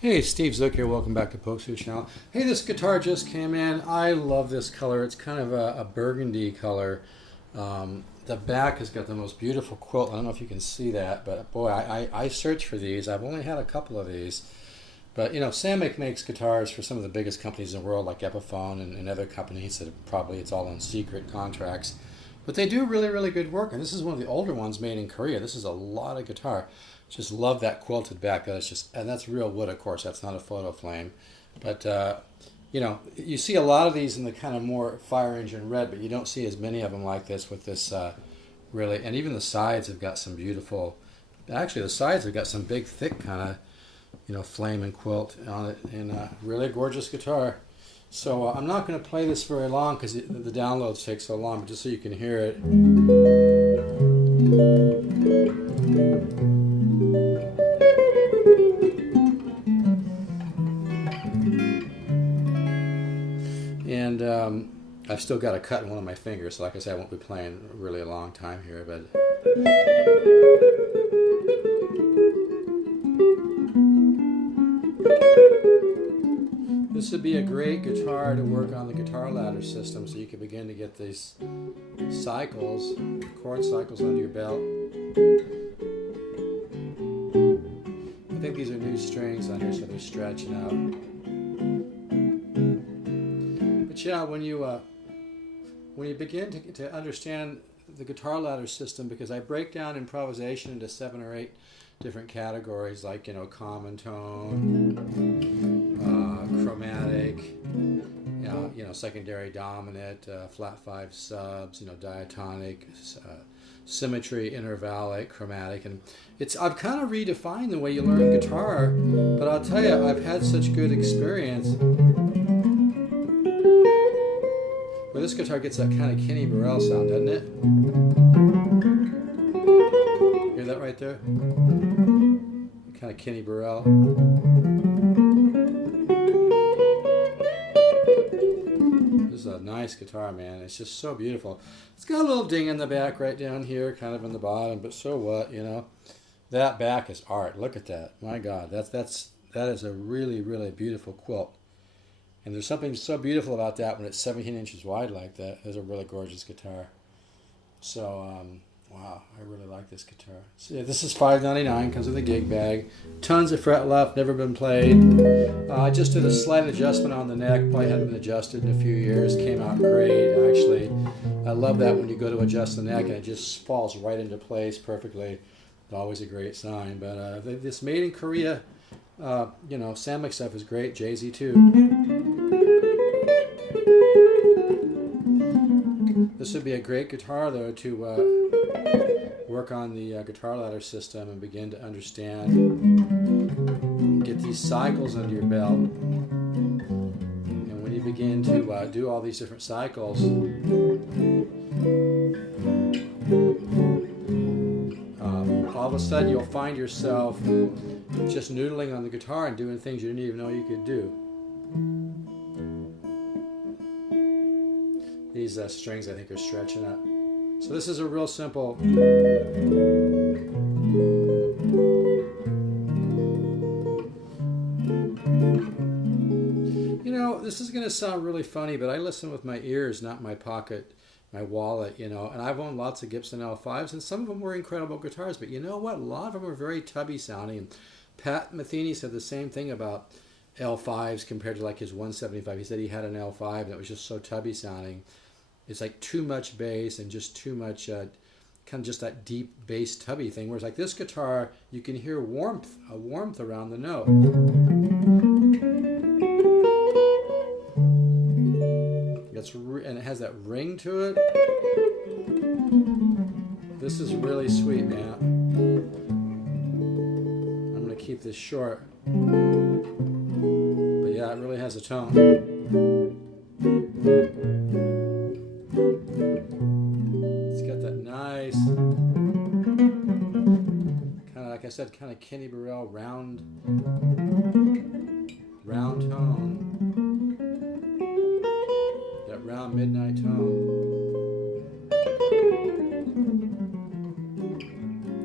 Hey, Steve Zook here. Welcome back to Post Channel. Hey, this guitar just came in. I love this color. It's kind of a burgundy color. The back has got the most beautiful quilt. I don't know if you can see that, but boy, I search for these. I've only had a couple of these. But, you know, Samick makes guitars for some of the biggest companies in the world, like Epiphone and other companies that probably it's all in secret contracts. But they do really, really good work. And this is one of the older ones made in Korea. This is a lot of guitar. Just love that quilted back. That's just, and that's real wood, of course. That's not a photo flame. But, you know, you see a lot of these in the kind of more fire engine red, but you don't see as many of them like this with this really, and even the sides have got some beautiful, actually the sides have got some big, thick kind of, you know, flame and quilt on it, and really a gorgeous guitar. So I'm not going to play this very long because the downloads take so long, but just so you can hear it. And I've still got a cut in one of my fingers, so like I said, I won't be playing really a long time here, but this would be a great guitar to work on the guitar ladder system, so you can begin to get these cycles, chord cycles under your belt. I think these are new strings on here, so they're stretching out. But yeah, when you begin to understand the guitar ladder system, because I break down improvisation into 7 or 8 different categories, like, you know, common tone, chromatic, you know, secondary dominant, flat 5 subs, you know, diatonic, symmetry, intervallic, chromatic, and I've kind of redefined the way you learn guitar, but I'll tell you, I've had such good experience. Well, this guitar gets that kind of Kenny Burrell sound, doesn't it? Hear that right there? Kind of Kenny Burrell. This is a nice guitar, man. It's just so beautiful. It's got a little ding in the back right down here, kind of in the bottom, but so what, you know? That back is art. Look at that. My God, that is a really, really beautiful quilt. And there's something so beautiful about that when it's 17 inches wide like that. It's a really gorgeous guitar. So, wow, I really like this guitar. So yeah, this is $5.99, comes with a gig bag. Tons of fret left, never been played. I just did a slight adjustment on the neck. Probably hadn't been adjusted in a few years. Came out great, actually. I love that when you go to adjust the neck and it just falls right into place perfectly. Always a great sign. But this made in Korea, you know, Samick stuff is great. JZ too. This would be a great guitar, though, to work on the guitar ladder system and begin to understand, get these cycles under your belt. And when you begin to do all these different cycles, all of a sudden you'll find yourself just noodling on the guitar and doing things you didn't even know you could do. These strings, I think, are stretching up. So this is a real simple. You know, this is going to sound really funny, but I listen with my ears, not my pocket, my wallet, you know. And I've owned lots of Gibson L5s, and some of them were incredible guitars. But you know what? A lot of them are very tubby sounding. And Pat Metheny said the same thing about L5s compared to like his 175. He said he had an L5 and it was just so tubby sounding. It's like too much bass and just too much kind of just that deep bass tubby thing. Whereas like this guitar, you can hear warmth, a warmth around the note. And it has that ring to it. This is really sweet, man. I'm going to keep this short. But yeah, it really has a tone. It's got that nice, kind of like I said, kind of Kenny Burrell round tone. That round midnight tone.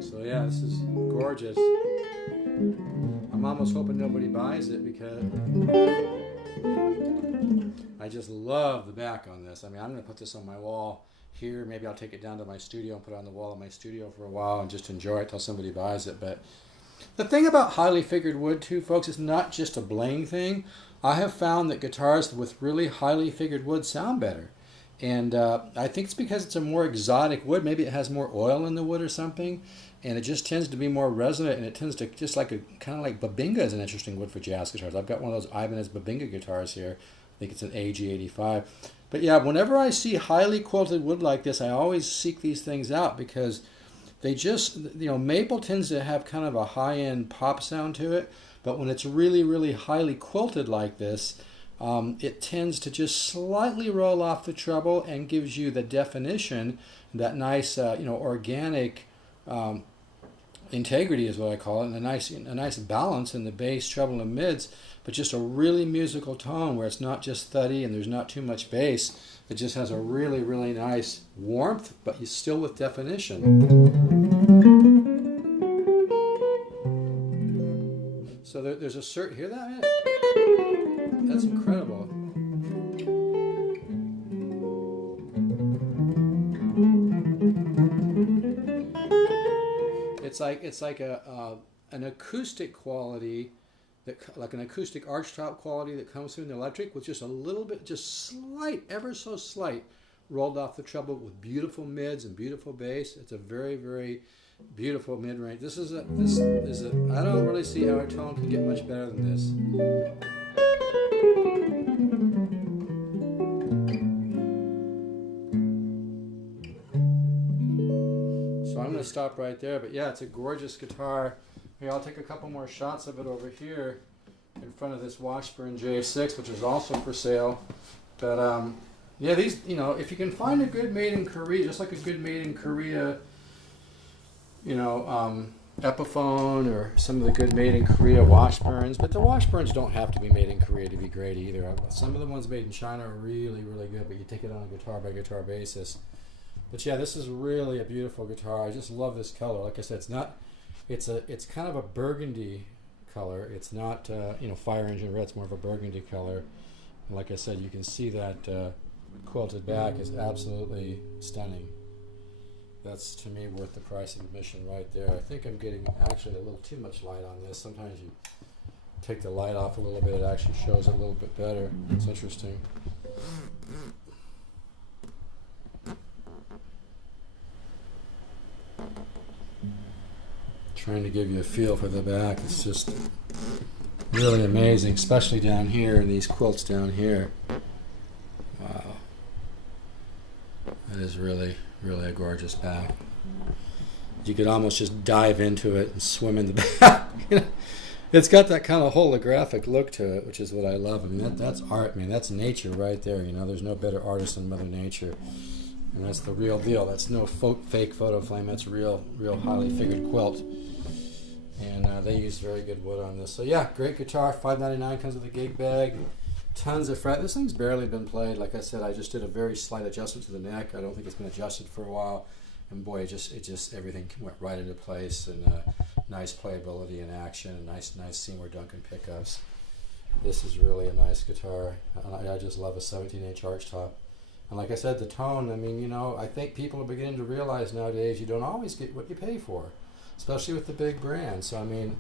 So yeah, this is gorgeous. I'm almost hoping nobody buys it because I just love the back on this. I mean, I'm going to put this on my wall here. Maybe I'll take it down to my studio and put it on the wall of my studio for a while and just enjoy it till somebody buys it. But the thing about highly figured wood too, folks, it's not just a bling thing. I have found that guitars with really highly figured wood sound better. And I think it's because it's a more exotic wood. Maybe it has more oil in the wood or something. And it just tends to be more resonant, and it tends to just like kind of like Babinga is an interesting wood for jazz guitars. I've got one of those Ibanez Babinga guitars here. I think it's an AG85. But yeah, whenever I see highly quilted wood like this, I always seek these things out because they just, you know, maple tends to have kind of a high-end pop sound to it. But when it's really, really highly quilted like this, it tends to just slightly roll off the treble and gives you the definition, that nice, you know, organic integrity is what I call it, and a nice balance in the bass, treble, and mids, but just a really musical tone where it's not just thuddy and there's not too much bass. It just has a really, really nice warmth, but you still with definition. So there's a certain, hear that, man? That's incredible. It's like an acoustic quality, like an acoustic archtop quality that comes through in the electric with just a little bit, just slight, ever so slight, rolled off the treble with beautiful mids and beautiful bass. It's a very, very beautiful mid range. This is a I don't really see how a tone can get much better than this. Stop right there, but yeah, it's a gorgeous guitar. Here, I'll take a couple more shots of it over here in front of this Washburn J6, which is also for sale. But yeah, these, you know, if you can find a good made in Korea, just like a good made in Korea, you know, Epiphone or some of the good made in Korea Washburns, but the Washburns don't have to be made in Korea to be great either. Some of the ones made in China are really, really good, but you take it on a guitar by guitar basis. But yeah, this is really a beautiful guitar. I just love this color. Like I said, it's kind of a burgundy color. It's not you know, fire engine red. It's more of a burgundy color. And like I said, you can see that quilted back is absolutely stunning. That's to me worth the price of admission right there. I think I'm getting actually a little too much light on this. Sometimes you take the light off a little bit, it actually shows a little bit better. It's interesting. Trying to give you a feel for the back. It's just really amazing, especially down here in these quilts down here. Wow. That is really, really a gorgeous back. You could almost just dive into it and swim in the back. You know, it's got that kind of holographic look to it, which is what I love. I mean, that's art, man. That's nature right there. You know, there's no better artist than Mother Nature. And that's the real deal. That's no fake photo frame. That's real highly figured quilt. And they use very good wood on this. So yeah, great guitar. $5.99, comes with a gig bag. Tons of fret. This thing's barely been played. Like I said, I just did a very slight adjustment to the neck. I don't think it's been adjusted for a while. And boy, it just everything went right into place. And nice playability and action. And nice Seymour Duncan pickups. This is really a nice guitar. I just love a 17-inch archtop. And like I said, the tone, I mean, you know, I think people are beginning to realize nowadays you don't always get what you pay for, especially with the big brands. So, I mean,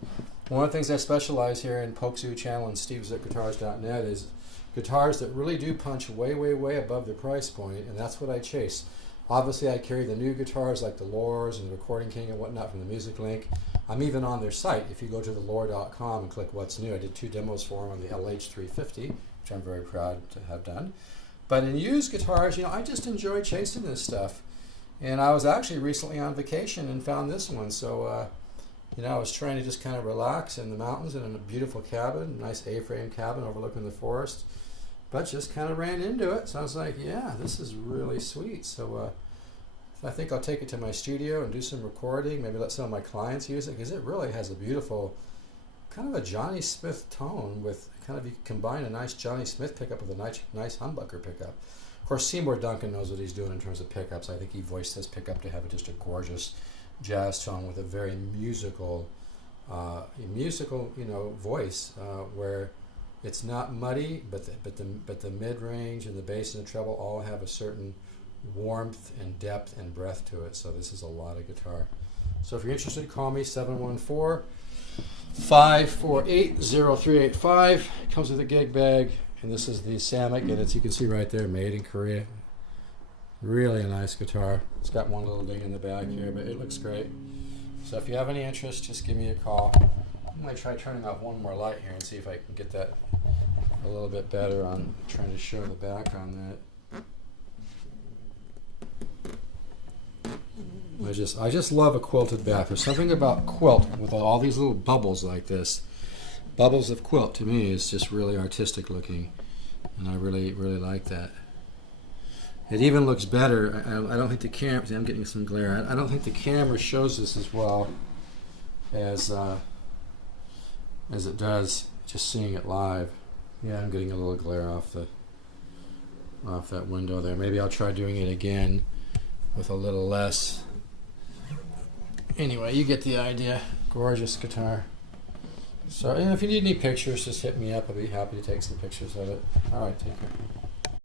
one of the things I specialize here in Pokesoo channel and stevesguitars.net is guitars that really do punch way, way, way above their price point, and that's what I chase. Obviously, I carry the new guitars like the Lores and the Recording King and whatnot from the Music Link. I'm even on their site. If you go to thelore.com and click What's New, I did 2 demos for them on the LH350, which I'm very proud to have done. But in used guitars, you know, I just enjoy chasing this stuff. And I was actually recently on vacation and found this one. So, you know, I was trying to just kind of relax in the mountains in a beautiful cabin, nice A-frame cabin overlooking the forest. But just kind of ran into it. So I was like, yeah, this is really sweet. So I think I'll take it to my studio and do some recording. Maybe let some of my clients use it because it really has a beautiful, kind of a Johnny Smith tone with kind of, you combine a nice Johnny Smith pickup with a nice humbucker pickup. Of course, Seymour Duncan knows what he's doing in terms of pickups. I think he voiced this pickup to have just a gorgeous jazz tone with a very musical a musical, voice where it's not muddy, but the mid range and the bass and the treble all have a certain warmth and depth and breath to it. So this is a lot of guitar. So if you're interested, call me 714-548-0385. It comes with a gig bag, and this is the Samick, and it's, you can see right there, made in Korea. Really a nice guitar. It's got one little ding in the back here, but it looks great. So if you have any interest, just give me a call. I'm going to try turning off one more light here and see if I can get that a little bit better on trying to show the back on that. I just love a quilted back. There's something about quilt with all these little bubbles like this. Bubbles of quilt to me is just really artistic looking, and I really like that. It even looks better. I don't think the camera. See, I'm getting some glare. I don't think the camera shows this as well as it does just seeing it live. Yeah, I'm getting a little glare off that window there. Maybe I'll try doing it again with a little less. Anyway, you get the idea. Gorgeous guitar. So, if you need any pictures, just hit me up. I'll be happy to take some pictures of it. All right, take care.